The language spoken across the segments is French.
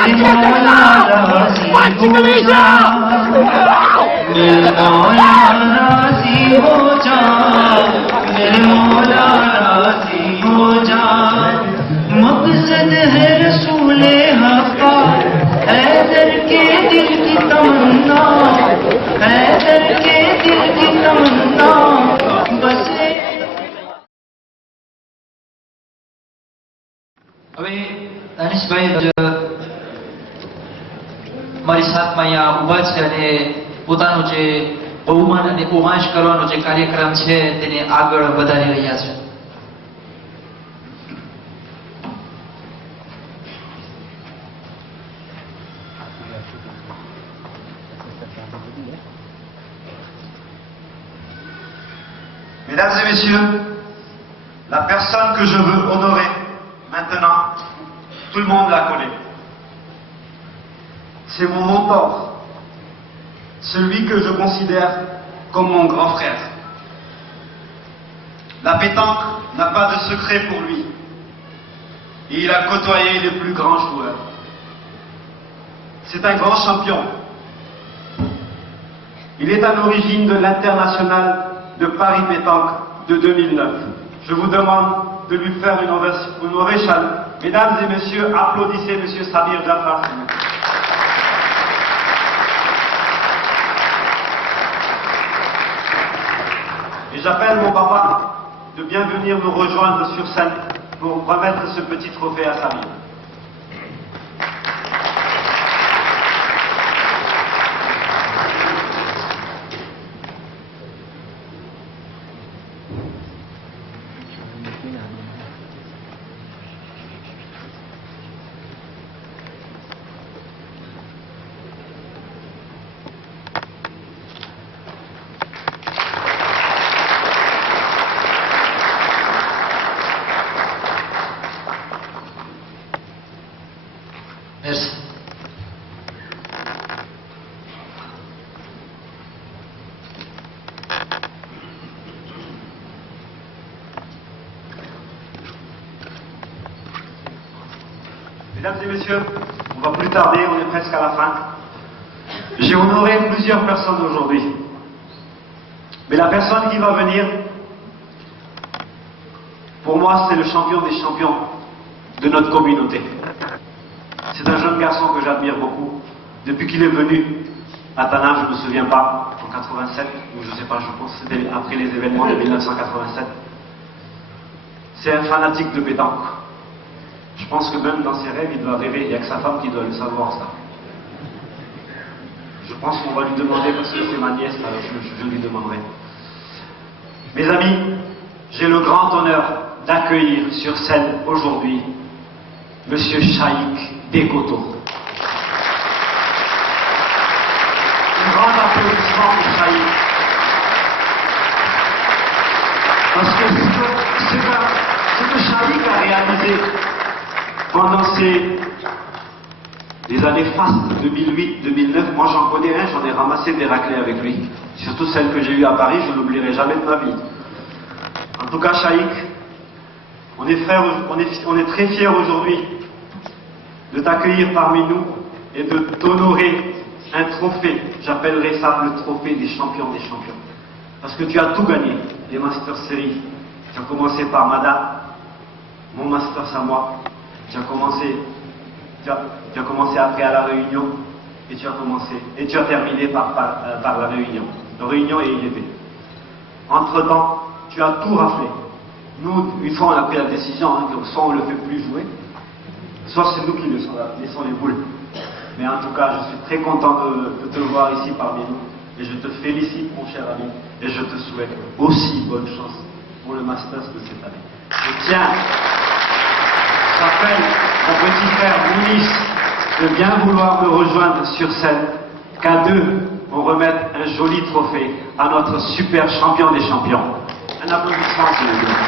मौला राजी हो जा, मेरे मौला राजी हो जा, मेरे मौला राजी हो जा। मकसद है रसूले हक़ा, हैदर के दिल की तमन्ना, हैदर के दिल की तमन्ना बस। હવે દાનિશભાઈ મારી સાથમાં અહીંયા ઊભા છે અને પોતાનું જે બહુમાન અને હોમાજ કરવાનો જે કાર્યક્રમ છે તેને આગળ વધારી રહ્યા છે. Mesdames et messieurs, la personne que je veux honorer maintenant, tout le monde la connaît. C'est mon mentor, celui que je considère comme mon grand frère. La pétanque n'a pas de secret pour lui, et il a côtoyé les plus grands joueurs. C'est un grand champion. Il est à l'origine de l'international de Paris Pétanque de 2009. Je vous demande de lui faire une ovation. Mesdames et messieurs, applaudissez Monsieur Sabir Jafar. Et j'appelle mon papa de bien venir nous rejoindre sur scène pour remettre ce petit trophée à Sabir. Merci. Mesdames et messieurs, on va plus tarder, on est presque à la fin. J'ai honoré plusieurs personnes aujourd'hui. Mais la personne qui va venir, pour moi, c'est le champion des champions de notre communauté. C'est un jeune garçon que j'admire beaucoup. Depuis qu'il est venu à Tana, je ne me souviens pas, en 87, ou je ne sais pas, je pense que c'était après les événements de 1987. C'est un fanatique de pétanque. Je pense que même dans ses rêves, il doit rêver. Il n'y a que sa femme qui doit le savoir, ça. Je pense qu'on va lui demander, parce que c'est ma nièce, alors je lui demanderai. Mes amis, j'ai le grand honneur d'accueillir sur scène aujourd'hui Monsieur Chaïk Dekoto. Un grand applaudissement pour Chaïk. Parce que ce que Chaïk a réalisé pendant les années fastes 2008-2009, moi j'en connais un, j'en ai ramassé des raclées avec lui. Surtout celle que j'ai eue à Paris, je ne l'oublierai jamais de ma vie. En tout cas, Chaïk, on est très fiers aujourd'hui de t'accueillir parmi nous et de t'honorer un trophée. J'appellerai ça le trophée des champions des champions. Parce que tu as tout gagné, les Master Series. Tu as commencé par Mada, mon Masters à moi. Tu as commencé après à La Réunion et tu as terminé par La Réunion. La Réunion et IEP. Entre-temps, tu as tout raflé. Nous, une fois, on a pris la décision, soit on ne le fait plus jouer, soit c'est nous qui laissons les boules. Mais en tout cas, je suis très content de te voir ici parmi nous. Et je te félicite, mon cher ami, et je te souhaite aussi bonne chance pour le Masters de cette année. Je tiens, j'appelle mon petit frère Mounis de bien vouloir me rejoindre sur scène, qu'à deux, on remette un joli trophée à notre super champion des champions. Un applaudissement, s'il vous plaît.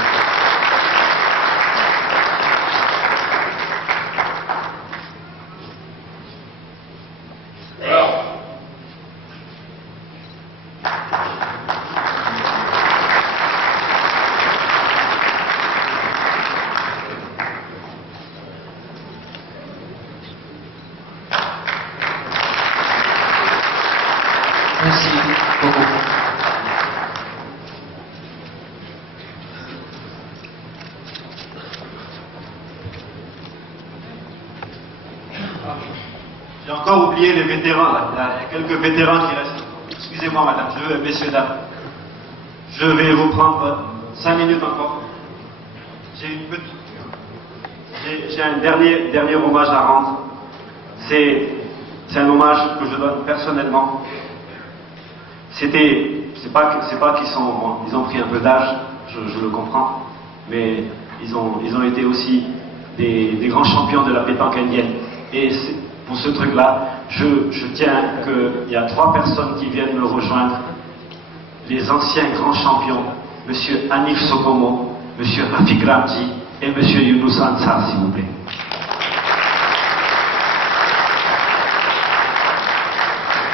J'ai encore oublié les vétérans, là. Il y a quelques vétérans qui restent. Excusez-moi, madame, messieurs, dames. Je vais vous prendre 5 minutes encore. J'ai un dernier hommage à rendre. C'est un hommage que je donne personnellement. C'est pas qu'ils ils ont pris un peu d'âge, je le comprends, mais ils ont été aussi des grands champions de la pétanque indienne. Et pour ce truc-là, je tiens qu'il y a 3 personnes qui viennent me rejoindre, les anciens grands champions, Monsieur Hanif Sokomo, Monsieur Rafik Ramji et Monsieur Younous Ansar, s'il vous plaît.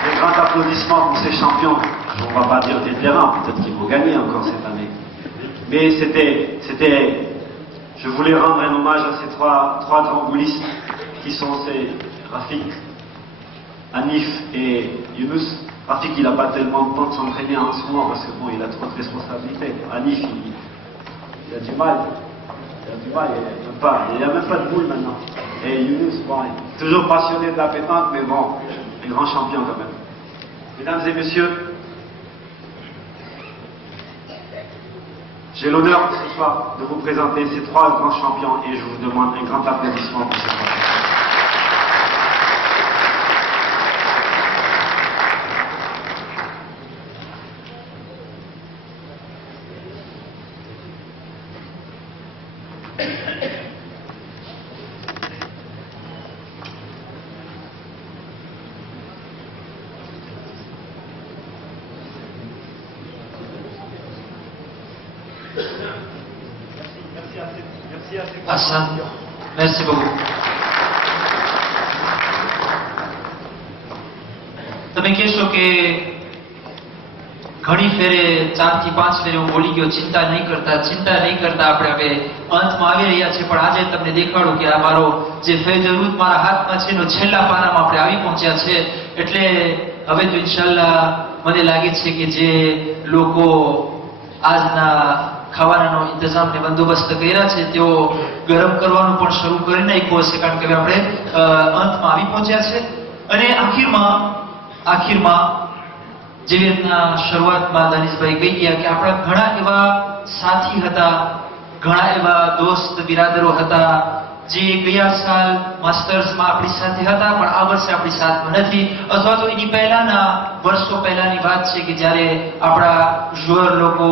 Des grands applaudissements pour ces champions. On ne va pas dire des terrains, peut-être qu'ils vont gagner encore cette année. Mais je voulais rendre un hommage à ces trois grands boulistes qui sont ces Rafik, Hanif et Younous. Rafik, il n'a pas tellement de temps de s'entraîner en ce moment parce que bon, il a trop de responsabilités. Hanif, il a du mal. Il n'y a même pas de boule maintenant. Et Younous, bon, il est toujours passionné de la pétanque, mais bon, un grand champion quand même. Mesdames et messieurs, j'ai l'honneur ce soir de vous présenter ces 3 grands champions et je vous demande un grand applaudissement pour ces 3 champions. Hassan, merci beaucoup. તમે કહેશો કે ઘણી ફેરે 4 થી 5 ફેરે હું બોલી ગયો, ચિંતા નહીં કરતા આપણે હવે અંતમાં આવી રહ્યા છે, પણ આજે તમને દેખાડું કે આ મારો જે ફેજરૂત મારા હાથમાં છે એનો છેલ્લા પાનામાં આપણે આવી પહોંચ્યા છે. એટલે હવે તો ઇન્શાલ્લાહ મને લાગે છે કે જે લોકો આજના ખાવાનાનો ઇંતજામ ને બંદોબસ્ત કર્યા છે તેઓ ગરમ કરવાનું પણ શરૂ કરી નાખ્યું હશે, કારણ કે હવે આપણે અંતમાં આવી પહોંચ્યા છે. અને આખીરમાં જેવી રીતના શરૂઆતમાં દાનિશભાઈ કહી ગયા કે આપણા ઘણા એવા સાથી હતા, ઘણા એવા દોસ્ત બિરાદરો હતા જે ગયા સાલ માસ્ટર્સમાં આપણી સાથે હતા પણ આ વર્ષે આપણી સાથમાં નથી, અથવા તો એની પહેલાના વર્ષો પહેલાની વાત છે કે જ્યારે આપણા જુઅર લોકો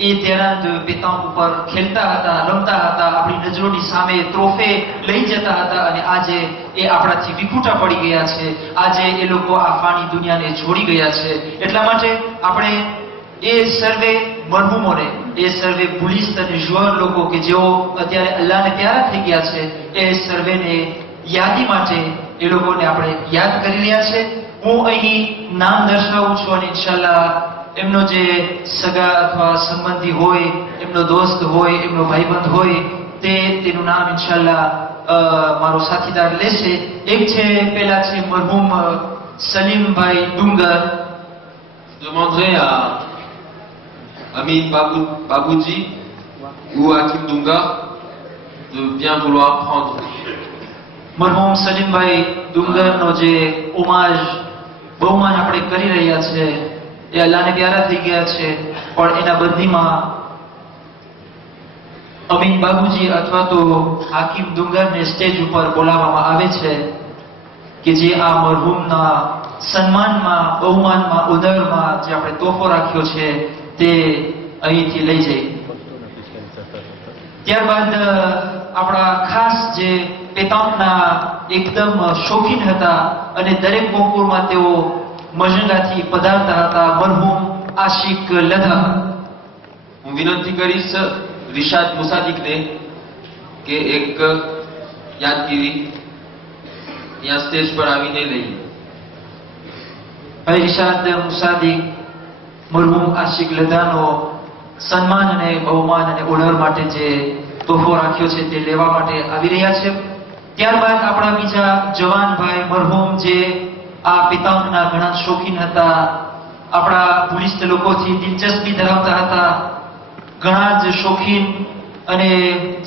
એ તેરાંદ પેતાંક ઉપર ખેલતા હતા, રમતા હતા, આપણી નજરોની સામે ટ્રોફે લઈ જતા હતા અને આજે એ આપણાથી વિખૂટા પડી ગયા છે. આજે એ લોકો આ ફાની દુનિયાને છોડી ગયા છે. એટલા માટે આપણે એ સર્વે મરહુમોને, એ સર્વે બુલિસ્ત અને જુઅર લોકો કે જેઓ અત્યારે અલ્લાહને પ્યારા થઈ ગયા છે, એ સર્વેને યાદી માટે એ લોકોને આપણે યાદ કરી રહ્યા છે. હું અહીં નામ દર્શાવું છું અને ઇન્શાલ્લાહ એમનો જે સગા અથવા સંબંધી હોય, એમનો દોસ્ત હોય, એમનો ભાઈબંધ હોય, તેનું નામ ઇન્શાલ્લાહ મારો સાથીદાર લેશે. એક છે, પહેલા છે મરહુમ સલીમભાઈ ડુંગર. Je demanderai à Amin Babouji ou Hakim Dunga de bien vouloir prendre. મરહુમ સલીમભાઈ ડુંગરનો જે ઓમાજ બહુમાન આપણે કરી રહ્યા છે એ અલ્લાહને પ્યારા થઈ ગયા છે, પણ એના બદલીમાં અમીન બાબુજી અથવા તો હાકિમ ડુંગરને સ્ટેજ ઉપર બોલાવવામાં આવે છે કે જે આ મરહુમના સન્માનમાં, બહુમાનમાં, ઉદરમાં જે આપણે તોહફો રાખ્યો છે તે અહીંથી લઈ જાય. ત્યારબાદ આપણા ખાસ જે પેતાંકના એકદમ શોખીન હતા અને દરેક કોંકુરમાં તેઓ મજંગાથી પધારતા હતા, મરહુમ આશિક લધા. હું વિનંતી કરીશ રિશાદ મુસાદિકને કે એક યાદગીરી અહીંયા સ્ટેજ પર આવીને લઈએ. ભાઈ રિશાદ મુસાદિક મરહુમ આશિક લધાનો સન્માન અને બહુમાન અને ઓનર માટે જે તોહફો રાખ્યો છે તે લેવા માટે આવી રહ્યા છે. ત્યારબાદ આપણા બીજા જવાન ભાઈ મરહુમ જે આ પેતાંકના ઘણા શોખીન હતા, આપણા બુલિસ્ત લોકોથી દિલચસ્પી ધરાવતા હતા, ઘણા જ શોખીન અને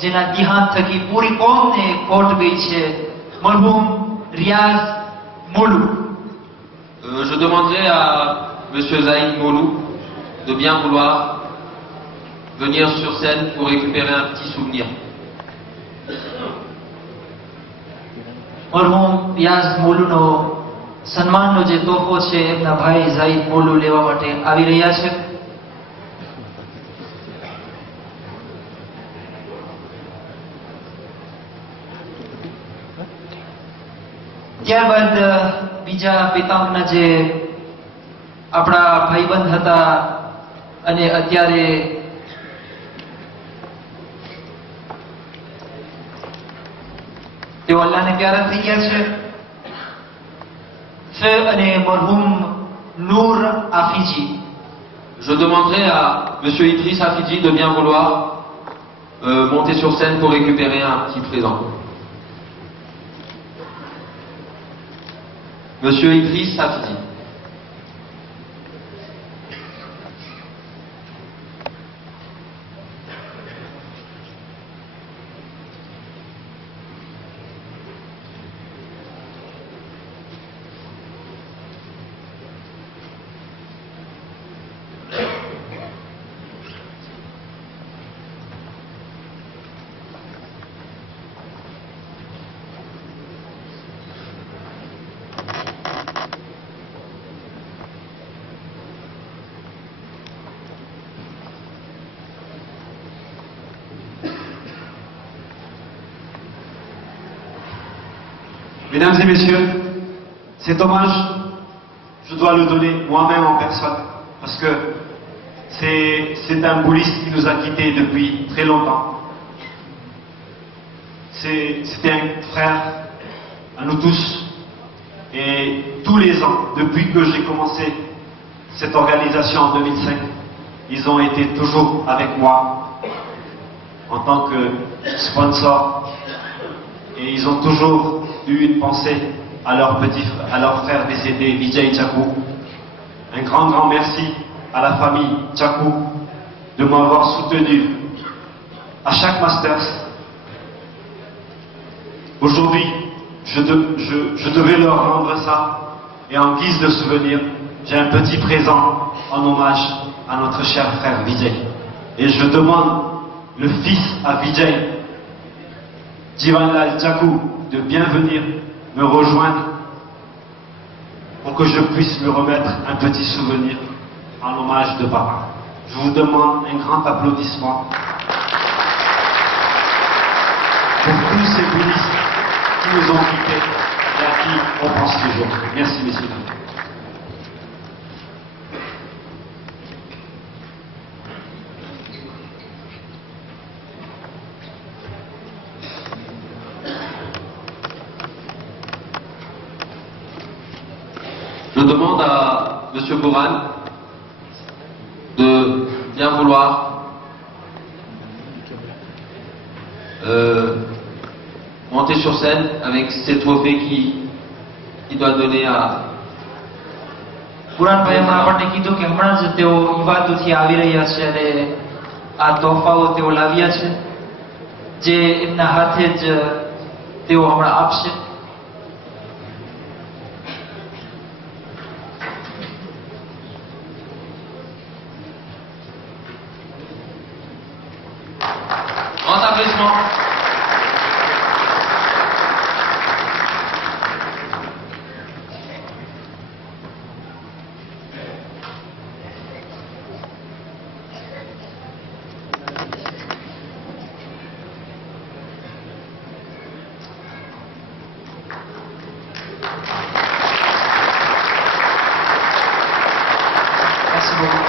જેના દેહાંત થકી પૂરી કોમને ખોટ ગઈ છે, મરહુમ રિયાઝ Molou. Je demanderai à Monsieur Zaïd Molou de bien vouloir venir sur scène pour récupérer un petit souvenir. મરહુમ યાઝ મોલુનો સન્માનનો જે તોહફો છે એમના ભાઈ ઝાહિદ મોલુ લેવા માટે આવી રહ્યા છે. ત્યારબાદ બીજા પિતાંગના જે આપણા ભાઈબંધ હતા અને અત્યારે તેઓ અલ્લાહને પ્યારા થઈ ગયા છે. ફે અને મરહુમ નૂર આફીજી. Je demanderai à Monsieur Idriss Afidji de bien vouloir monter sur scène pour récupérer un petit présent. Monsieur Idriss Afidji. Mesdames et messieurs, cet hommage, je dois le donner moi-même en personne, parce que c'est un bouliste qui nous a quittés depuis très longtemps. C'était un frère à nous tous, et tous les ans, depuis que j'ai commencé cette organisation en 2005, ils ont été toujours avec moi en tant que sponsor, et ils ont toujours eu une pensée à leur frère décédé, Vijay Tchakou. Un grand merci à la famille Tchakou de m'avoir soutenu à chaque Masters. Aujourd'hui, je devais leur rendre ça, et en guise de souvenir, j'ai un petit présent en hommage à notre cher frère Vijay. Et je demande le fils à Vijay, Jivanlal Tchakou, de bien venir me rejoindre pour que je puisse me remettre un petit souvenir en hommage de papa. Je vous demande un grand applaudissement pour tous ces bouddhistes qui nous ont quittés et à qui on pense toujours. Merci, messieurs. Je demande à Monsieur Boran de bien vouloir monter sur scène avec ces trophées qu'il doit donner à... પુરાણભાઈ હમણાં આપણને કીધું કે હમણાં જ તેઓ ઈવાદોથી આવી રહ્યા છે અને આ તોહફાઓ તેઓ લાવ્યા છે જે એમના હાથે જ તેઓ હમણાં આપશે. Grand applaudissement. Merci beaucoup.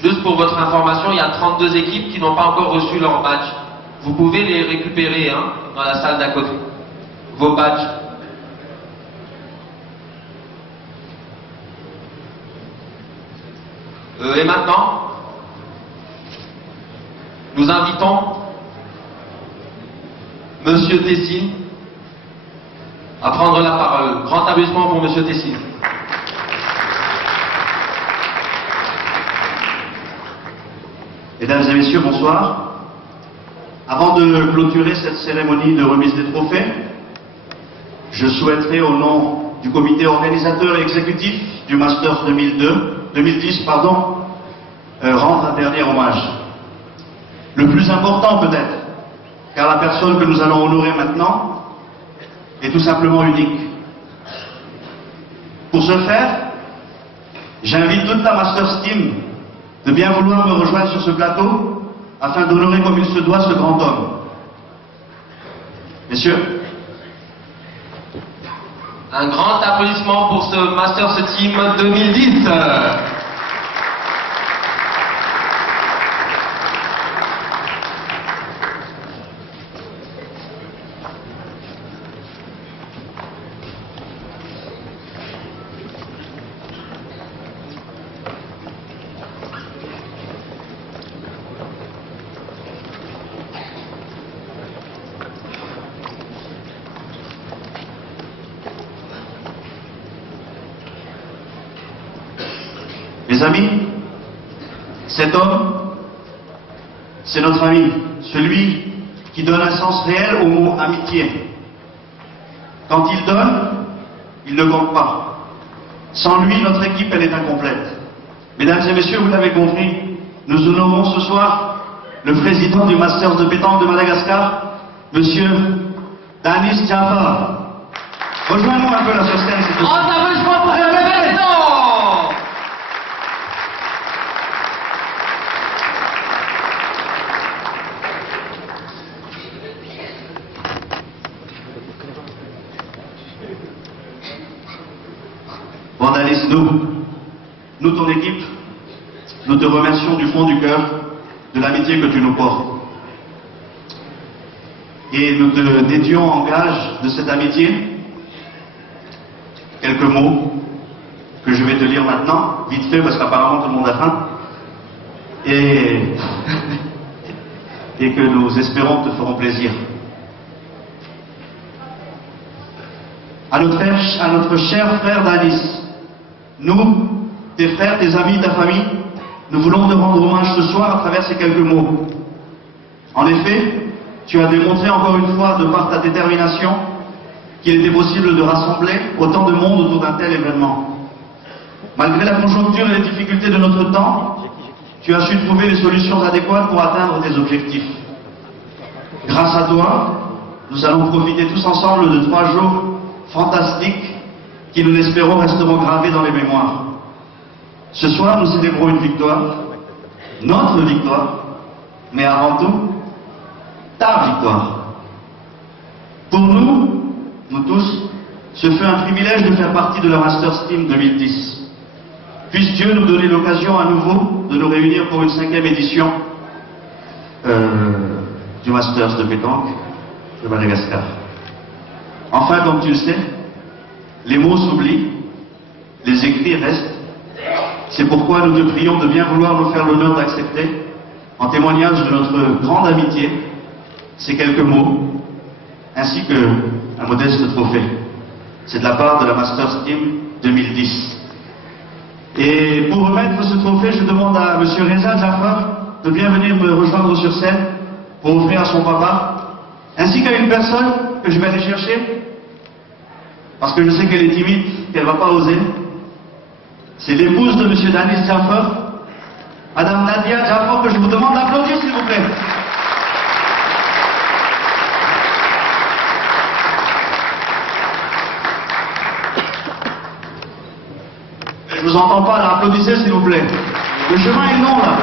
Juste pour votre information, il y a 32 équipes qui n'ont pas encore reçu leur badge. Vous pouvez les récupérer dans la salle d'à côté. Vos badges. Et maintenant, nous invitons Monsieur Tessine à prendre la parole. Grand applaudissement pour Monsieur Tessine. Mesdames et messieurs, bonsoir. Avant de clôturer cette cérémonie de remise des trophées, je souhaiterais au nom du comité organisateur et exécutif du Masters 2010, rendre un dernier hommage. Le plus important peut-être, car la personne que nous allons honorer maintenant est tout simplement unique. Pour ce faire, j'invite toute la Masters Team de bien vouloir me rejoindre sur ce plateau afin d'honorer comme il se doit ce grand homme. Messieurs, Un grand applaudissement pour ce Masters Team 2010. mes amis, cet homme, c'est notre ami, celui qui donne un sens réel au mot amitié. Quand il donne, il ne compte pas. Sans lui, notre équipe, elle est incomplète. Mesdames et messieurs, vous l'avez compris, nous honorons ce soir le président du Masters de pétanque de Madagascar, monsieur Danis Jafar. Rejoins-nous un peu là sur scène, s'il te plaît. Grand applaudissement pour le président. Bon, Danis, nous, ton équipe, nous te remercions du fond du cœur de l'amitié que tu nous portes. Et nous te dédions en gage de cette amitié quelques mots que je vais te lire maintenant, vite fait parce qu'apparemment tout le monde a faim, et que nous espérons te feront plaisir. À notre cher frère Danis, nous, tes frères, tes amis, ta famille, nous voulons te rendre hommage ce soir à travers ces quelques mots. En effet, tu as démontré encore une fois, de par ta détermination, qu'il était possible de rassembler autant de monde autour d'un tel événement. Malgré la conjoncture et les difficultés de notre temps, tu as su trouver les solutions adéquates pour atteindre tes objectifs. Grâce à toi, nous allons profiter tous ensemble de 3 jours fantastiques qui, nous l'espérons, resteront gravés dans les mémoires. Ce soir, nous célébrons une victoire, notre victoire, mais avant tout, ta victoire. Pour nous tous, ce fut un privilège de faire partie de la Masters Team 2010. Puisse Dieu nous donner l'occasion à nouveau de nous réunir pour une 5e édition du Masters de pétanque de Madagascar. Enfin, comme tu le sais, les mots s'oublient, les écrits restent. C'est pourquoi nous te prions de bien vouloir nous faire l'honneur d'accepter, en témoignage de notre grande amitié, ces quelques mots, ainsi qu'un modeste trophée. C'est de la part de la Masters Team 2010. Et pour remettre ce trophée, je demande à M. Reza Jafar de bien venir me rejoindre sur scène pour offrir à son papa, ainsi qu'à une personne que je vais aller chercher, parce que je sais qu'elle est timide, qu'elle ne va pas oser. C'est l'épouse de M. Danis Jafar, Madame Nadia Jafar, que je vous demande d'applaudir, s'il vous plaît. Je vous entends pas, là, applaudissez, s'il vous plaît. Le chemin est long, là.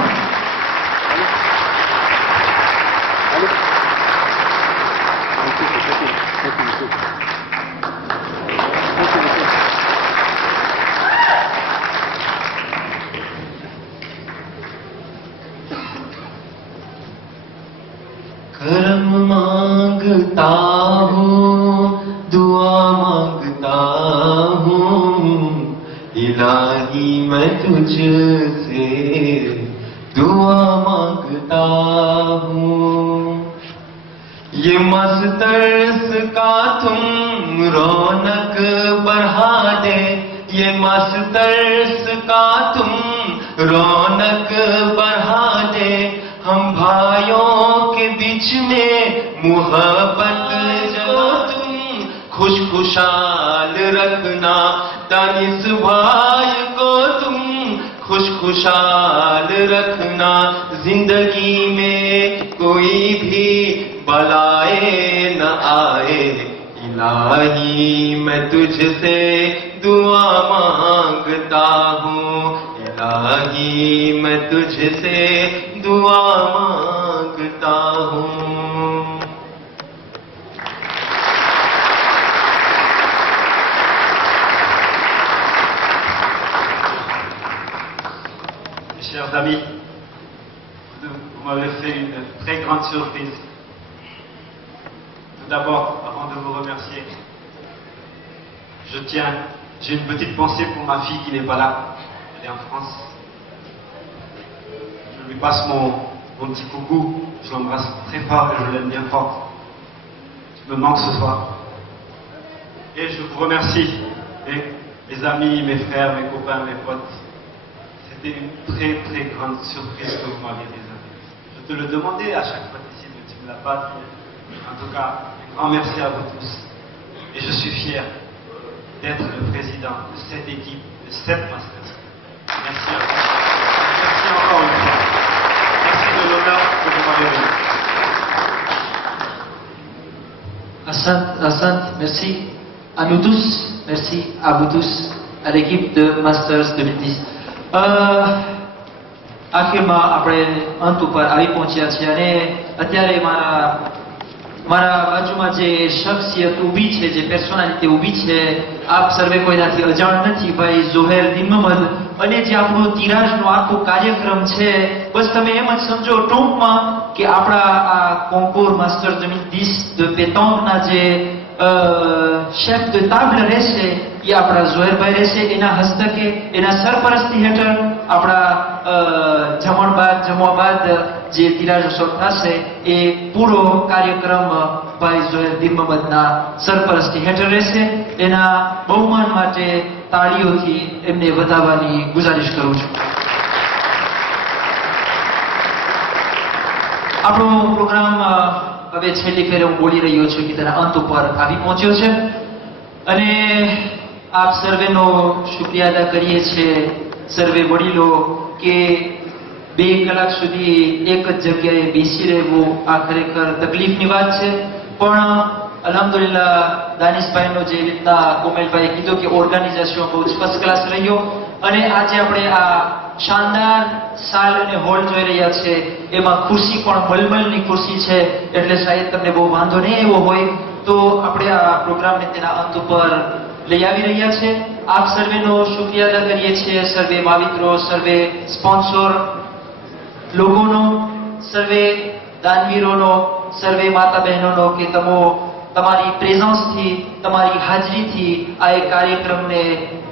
कर्म मांगता हूँ, दुआ मांगता हूँ, इलाही मैं तुझसे दुआ मांगता हूँ। ये मस्तरस का तुम रौनक बढ़ा दे, ये मस्तरस का तुम रौनक बढ़ा दे, हम भाइयों के बीच में मोहब्बत जमा तुम खुश खुशाल रखना, दानिश भाई को तुम खुश खुशाल रखना, जिंदगी में कोई भी बलाए न आए, इलाही मैं तुझसे दुआ मांगता हूँ, इलाही मैं तुझसे दुआ मांगता हूँ. Chers amis, vous m'avez fait une très grande surprise. Tout d'abord, avant de vous remercier, j'ai une petite pensée pour ma fille qui n'est pas là. Elle est en France. Je lui passe mon petit coucou. Je l'embrasse très fort et je l'aime bien fort. Je me manque ce soir. Et je vous remercie, mes amis, mes frères, mes copains, mes potes. C'était une très très grande surprise que vous m'avez réservée. Je te le demandais à chaque fois ici, mais tu ne me l'as pas dit. En tout cas, un grand merci à vous tous. Et je suis fier d'être le président de cette équipe, de cette Masters. Merci à vous. Merci encore une fois. Merci de l'honneur que vous m'avez donné. Asante, merci à nous tous, merci à vous tous, à l'équipe de Masters 2010. આખીરમાં આપણે અંત ઉપર આવી પહોંચ્યા છીએ અને અત્યારે મારા બાજુમાં જે શખ્સિયત ઊભી છે, જે પર્સનાલિટી ઊભી છે, આપ સર્વે કોઈનાથી અજાણ નથી, ભાઈ ઝોહેર દીન મહમદ. અને જે આપણું તિરાજનો આખો કાર્યક્રમ છે, બસ તમે એમ જ સમજો ટૂંકમાં કે આપણા આ કોન્કોર માસ્ટર્સ 2010 de pétanque જે શેફ de table રહેશે એ આપણા ઝોહેરભાઈ રહેશે. એના હસ્તકે, એના સરપરસ્તી હેઠળ આપણા જમવા બાદ જે તિરાજ ઉત્સવ થશે એ પૂરો કાર્યક્રમ ભાઈ ઝોહેર દીન મહમદના સરપરસ્તી હેઠળ રહેશે. એના બહુમાન માટે તાળીઓથી એમને વધાવવાની ગુજારિશ કરું છું. આપણો પ્રોગ્રામ હવે છેલ્લી ફેરે હું બોલી રહ્યો છું કે તેના અંત ઉપર આવી પહોંચ્યો છે અને આપ સર્વેનો શુક્રિયા અદા કરીએ છીએ, સર્વે વડીલો, કે 2 કલાક સુધી એક જ જગ્યાએ બેસી રહેવું આ ખરેખર તકલીફની વાત છે. પણ અલ્હમ્દુલિલ્લાહ દાનિશભાઈનો જે રીતના કોમેલભાઈએ કીધું કે ઓર્ગેનાઇઝેશન બહુ જ ફર્સ્ટ ક્લાસ રહ્યો અને આજે આપણે આ શાનદાર સાલ અને હોલ જોઈ રહ્યા છે, એમાં ખુરશી પણ મલમલની ખુરશી છે, એટલે શાયદ તમને બહુ વાંધો નહીં એવો હોય. તો આપણે આ પ્રોગ્રામને તેના અંત ઉપર લઈ આવી રહ્યા છે. આપ સર્વેનો શુક્રિયા અદા કરીએ છીએ, સર્વે માવિત્રો, સર્વે સ્પોન્સર લોકોનો, સર્વે દાનવીરોનો, સર્વે માતા બહેનોનો કે તમારી પ્રેઝન્સથી, તમારી હાજરીથી આ એક કાર્યક્રમને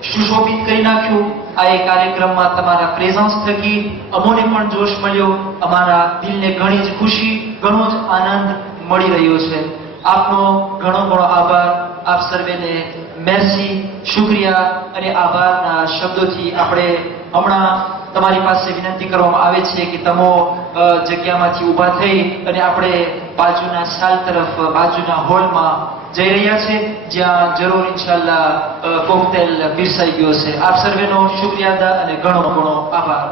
સુશોભિત કરી નાખ્યું. આ એક કાર્યક્રમમાં તમારા પ્રેઝન્સ થકી અમોને પણ જોશ મળ્યો, અમારા દિલને ઘણી જ ખુશી, ઘણો જ આનંદ મળી રહ્યો છે. આપનો ઘણો ઘણો આભાર. આપ સર્વેને મેર્સી, શુક્રિયા અને આભારના શબ્દોથી આપણે હમણાં તમારી પાસે વિનંતી કરવામાં આવે છે કે તમો જગ્યામાંથી ઊભા થઈ અને આપણે બાજુના સાલ તરફ, બાજુના હોલમાં જઈ રહ્યા છે, જ્યાં જરૂર ઇન્શાલ્લાહ કોકટેલ પીરસાઈ ગયો છે. આપ સર્વેનો શુક્રિયા અદા અને ઘણો ઘણો આભાર.